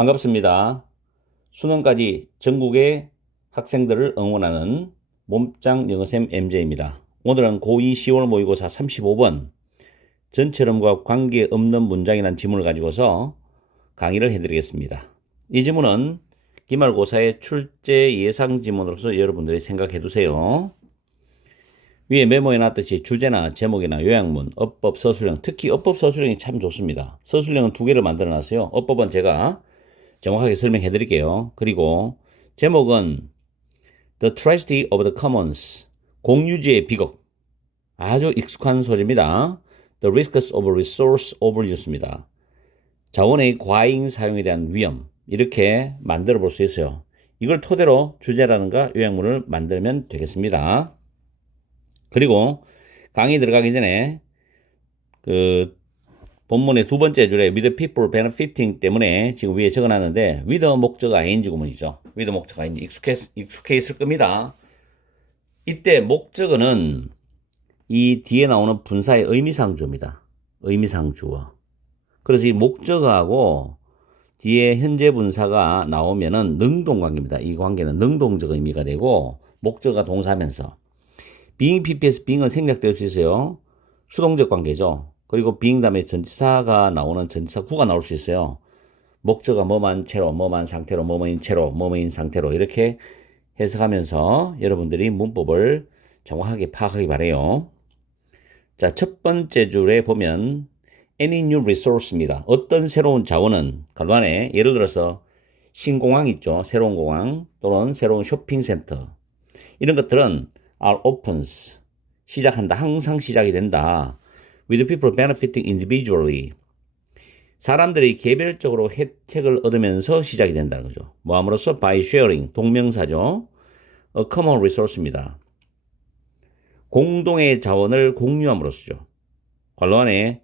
반갑습니다. 수능까지 전국의 학생들을 응원하는 몸짱 영어쌤 MJ입니다. 오늘은 고2 10월 모의고사 35번 전체론과 관계없는 문장이라는 지문을 가지고서 강의를 해드리겠습니다. 이 지문은 기말고사의 출제 예상 지문으로서 여러분들이 생각해 두세요. 위에 메모해 놨듯이 주제나 제목이나 요약문, 어법, 서술형, 특히 어법, 서술형이 참 좋습니다. 서술형은 두 개를 만들어 놨어요. 어법은 제가 정확하게 설명해 드릴게요. 그리고 제목은 The Tragedy of the Commons, 공유지의 비극. 아주 익숙한 소리입니다. The Risks of Resource Overuse입니다. 자원의 과잉 사용에 대한 위험, 이렇게 만들어 볼 수 있어요. 이걸 토대로 주제라든가 요약문을 만들면 되겠습니다. 그리고 강의 들어가기 전에 본문의 두 번째 줄에 with people benefiting 때문에 지금 위에 적어놨는데 with 목적 ing 구문이죠. with 목적 ing 익숙해 있을 겁니다. 이때 목적어는 이 뒤에 나오는 분사의 의미상주어입니다. 의미상주어. 그래서 이 목적어하고 뒤에 현재 분사가 나오면은 능동관계입니다. 이 관계는 능동적 의미가 되고 목적어가 동사하면서 being PP에서 being은 생략될 수 있어요. 수동적 관계죠. 그리고 being 다음에 전치사가 나오는 전치사 구가 나올 수 있어요. 목적어가 뭐만 채로, 뭐만 상태로, 뭐뭐인 채로, 뭐뭐인 상태로 이렇게 해석하면서 여러분들이 문법을 정확하게 파악하기 바래요. 자, 첫 번째 줄에 보면 any new resource입니다. 어떤 새로운 자원은 가로 안에 예를 들어서 신공항 있죠. 새로운 공항 또는 새로운 쇼핑센터 이런 것들은 are opens 시작한다. 항상 시작이 된다. with people benefiting individually 사람들이 개별적으로 혜택을 얻으면서 시작이 된다는 거죠. 뭐 함으로써 by sharing 동명사죠. a common resource입니다. 공동의 자원을 공유함으로써죠. 괄호 안에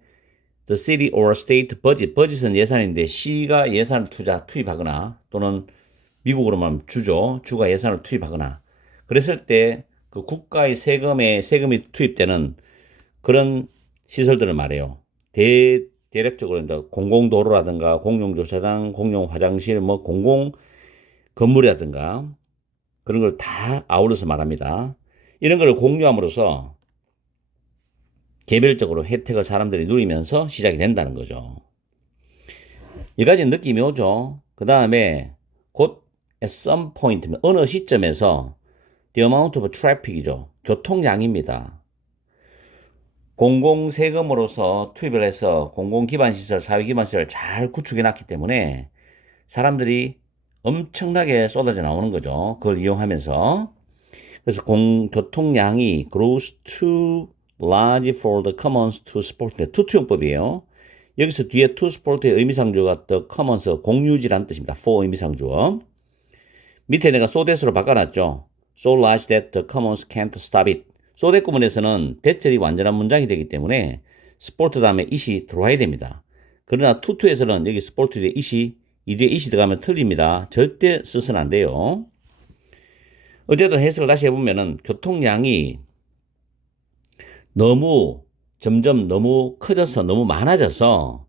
the city or state budget budget은 예산인데 시가 예산을 투입하거나 또는 미국으로 말하면 주가 예산을 투입하거나 그랬을 때 그 국가의 세금이 투입되는 그런 시설들을 말해요. 대략적으로 이제 공공도로라든가 공용주차장, 공용화장실, 뭐 공공 건물이라든가 그런 걸 다 아울러서 말합니다. 이런 걸 공유함으로써 개별적으로 혜택을 사람들이 누리면서 시작이 된다는 거죠. 여기까지 느낌이 오죠. 그 다음에 곧 at some point, 어느 시점에서 the amount of traffic이죠. 교통량입니다. 공공세금으로서 투입을 해서 공공기반시설, 사회기반시설을 잘 구축해 놨기 때문에 사람들이 엄청나게 쏟아져 나오는 거죠. 그걸 이용하면서. 그래서 교통량이 grows too large for the commons to support. 투투용법이에요. 여기서 뒤에 to support의 의미상주어가 the commons, 공유지란 뜻입니다. for 의미상주어. 밑에 내가 so that으로 바꿔놨죠. so large that the commons can't stop it. so that 구문에서는 대절이 완전한 문장이 되기 때문에 support 다음에 it이 들어와야 됩니다. 그러나 투투에서는 여기 support 뒤에 it이 이 뒤에 it이 들어가면 틀립니다. 절대 쓰서는 안 돼요. 어쨌든 해석을 다시 해보면은 교통량이 점점 너무 커져서 너무 많아져서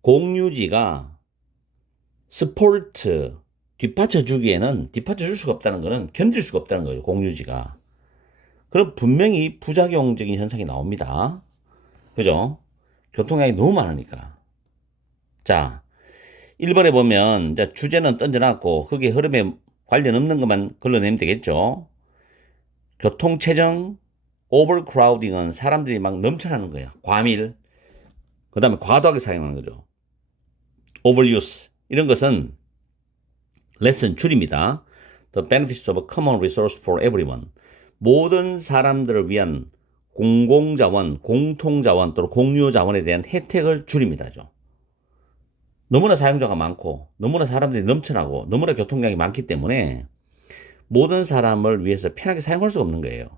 공유지가 스포트 뒷받쳐 줄 수가 없다는 거는 견딜 수가 없다는 거예요. 공유지가. 그럼 분명히 부작용적인 현상이 나옵니다. 그죠? 교통량이 너무 많으니까. 자, 1번에 보면 이제 주제는 던져놨고 거기에 흐름에 관련 없는 것만 걸러내면 되겠죠. 교통체증, overcrowding은 사람들이 막 넘쳐나는 거예요. 과밀. 그 다음에 과도하게 사용하는 거죠. overuse. 이런 것은 lesson 줄입니다. The benefits of a common resource for everyone. 모든 사람들을 위한 공공자원, 공통자원 또는 공유자원에 대한 혜택을 줄입니다죠. 너무나 사용자가 많고 너무나 사람들이 넘쳐나고 너무나 교통량이 많기 때문에 모든 사람을 위해서 편하게 사용할 수가 없는 거예요.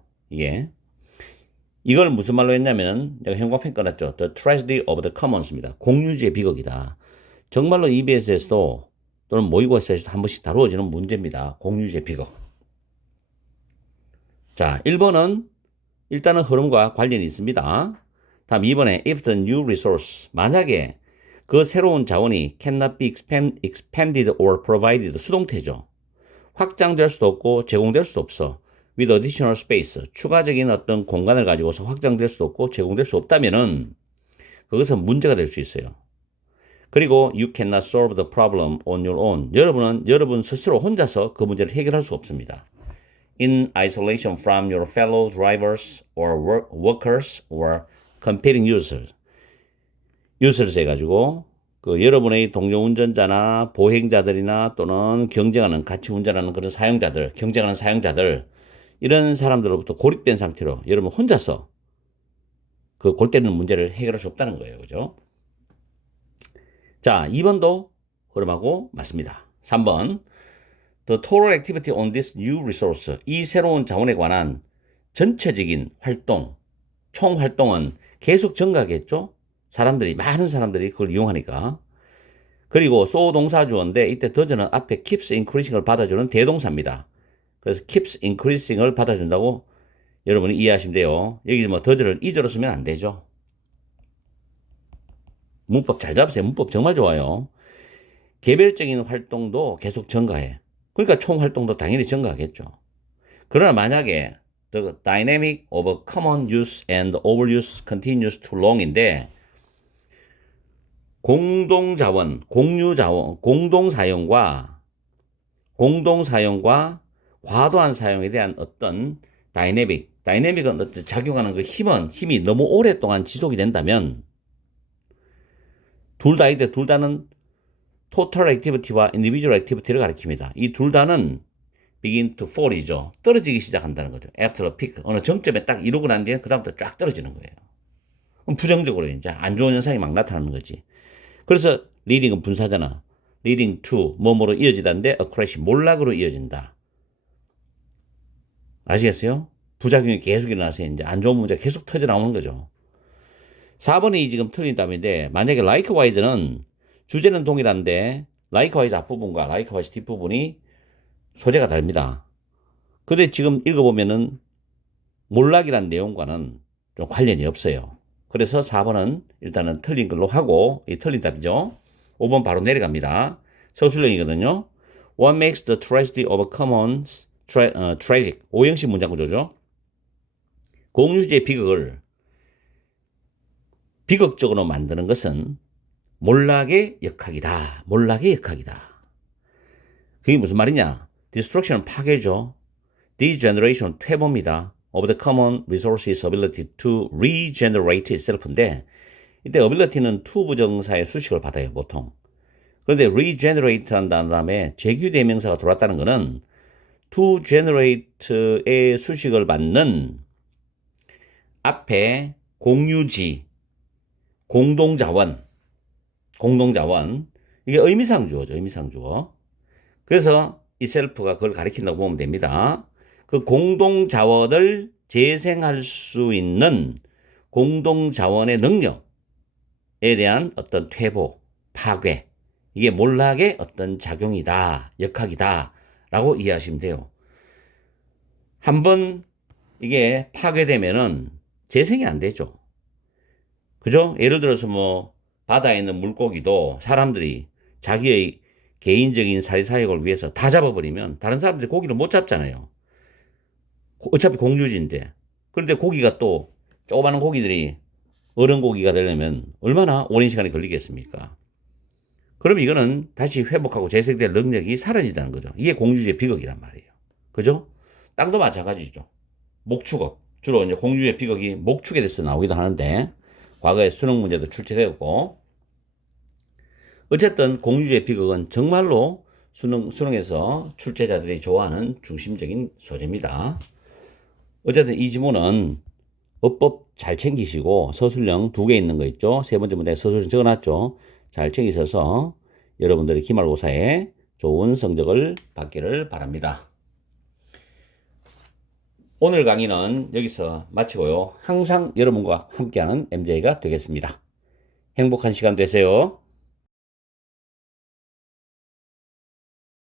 이걸 무슨 말로 했냐면 내가 형광펜 꺼놨죠. The tragedy of the commons입니다. 공유지의 비극이다. 정말로 EBS에서도 또는 모의고사에서도 한 번씩 다루어지는 문제입니다. 공유지의 비극. 자, 1번은 일단은 흐름과 관련이 있습니다. 다음 2번에 if the new resource 만약에 그 새로운 자원이 cannot be expanded or provided 수동태죠. 확장될 수도 없고 제공될 수도 없어. with additional space 추가적인 어떤 공간을 가지고서 확장될 수도 없고 제공될 수 없다면은 그것은 문제가 될 수 있어요. 그리고 you cannot solve the problem on your own. 여러분은 여러분 스스로 혼자서 그 문제를 해결할 수 없습니다. In isolation from your fellow drivers or workers or competing users. users 해가지고 그 여러분의 동료 운전자나 보행자들이나 또는 경쟁하는 같이 운전하는 그런 사용자들, 경쟁하는 사용자들 이런 사람들로부터 고립된 상태로 여러분 혼자서 그 골 때리는 문제를 해결할 수 없다는 거예요. 그죠? 자, 2번도 흐름하고 맞습니다. 3번. The total activity on this new resource. 이 새로운 자원에 관한 전체적인 활동, 총 활동은 계속 증가하겠죠? 많은 사람들이 그걸 이용하니까. 그리고 so 동사주어인데 이때 does는 앞에 keeps increasing을 받아주는 대동사입니다. 그래서 keeps increasing을 받아준다고 여러분이 이해하시면 돼요. 여기 뭐 does를 is로 쓰면 안 되죠. 문법 잘 잡으세요. 문법 정말 좋아요. 개별적인 활동도 계속 증가해. 그러니까 총 활동도 당연히 증가하겠죠. 그러나 만약에 the dynamic of common use and overuse continues too long인데 공동자원, 공유자원, 공동사용과 과도한 사용에 대한 어떤 다이내믹은 어떤 작용하는 그 힘이 너무 오랫동안 지속이 된다면 둘 다는 total activity와 individual activity를 가리킵니다. 이 둘 다는 begin to fall이죠. 떨어지기 시작한다는 거죠. after a peak. 어느 정점에 딱 이루고 난 뒤에 그다음부터 쫙 떨어지는 거예요. 그럼 부정적으로 이제 안 좋은 현상이 막 나타나는 거지. 그래서 leading은 분사잖아. leading to 뭐뭐로 이어지다인데 a crash 몰락으로 이어진다. 아시겠어요? 부작용이 계속 일어나서 이제 안 좋은 문제가 계속 터져 나오는 거죠. 4번이 지금 틀린 답인데 만약에 likewise는 주제는 동일한데 likewise 앞부분과 likewise 뒷부분이 소재가 다릅니다. 근데 지금 읽어보면은 몰락이란 내용과는 좀 관련이 없어요. 그래서 4번은 일단은 틀린 걸로 하고 이 틀린 답이죠. 5번 바로 내려갑니다. 서술형이거든요. What makes the tragedy of commons tragic? 오형식 문장 구조죠. 공유주의 비극적으로 만드는 것은 몰락의 역학이다. 그게 무슨 말이냐? Destruction은 파괴죠. Degeneration 퇴보입니다. Of the common resources ability to regenerate itself인데 이때 ability는 to 부정사의 수식을 받아요. 보통. 그런데 regenerate라는 다음에 재규대명사가 들어왔다는 것은 to generate의 수식을 받는 앞에 공유지, 공동자원 이게 의미상주어죠. 그래서 이 셀프가 그걸 가리킨다고 보면 됩니다. 그 공동자원을 재생할 수 있는 공동자원의 능력에 대한 어떤 퇴보, 파괴 이게 몰락의 어떤 작용이다, 역학이다 라고 이해하시면 돼요. 한번 이게 파괴되면은 재생이 안 되죠. 그죠? 예를 들어서 뭐 바다에 있는 물고기도 사람들이 자기의 개인적인 사리사욕을 위해서 다 잡아버리면 다른 사람들이 고기를 못 잡잖아요. 어차피 공유지인데. 그런데 고기가 또 조그마한 고기들이 어른 고기가 되려면 얼마나 오랜 시간이 걸리겠습니까? 그럼 이거는 다시 회복하고 재생될 능력이 사라진다는 거죠. 이게 공유지의 비극이란 말이에요. 그죠? 땅도 마찬가지죠. 목축업. 주로 이제 공유지의 비극이 목축에 대해서 나오기도 하는데 과거에 수능 문제도 출제되었고 어쨌든 공유주의 비극은 정말로 수능에서 출제자들이 좋아하는 중심적인 소재입니다. 어쨌든 이 지문은 어법 잘 챙기시고 서술형 2개 있는 거 있죠. 세 번째 문제 서술형 적어놨죠. 잘 챙기셔서 여러분들이 기말고사에 좋은 성적을 받기를 바랍니다. 오늘 강의는 여기서 마치고요. 항상 여러분과 함께하는 MJ가 되겠습니다. 행복한 시간 되세요.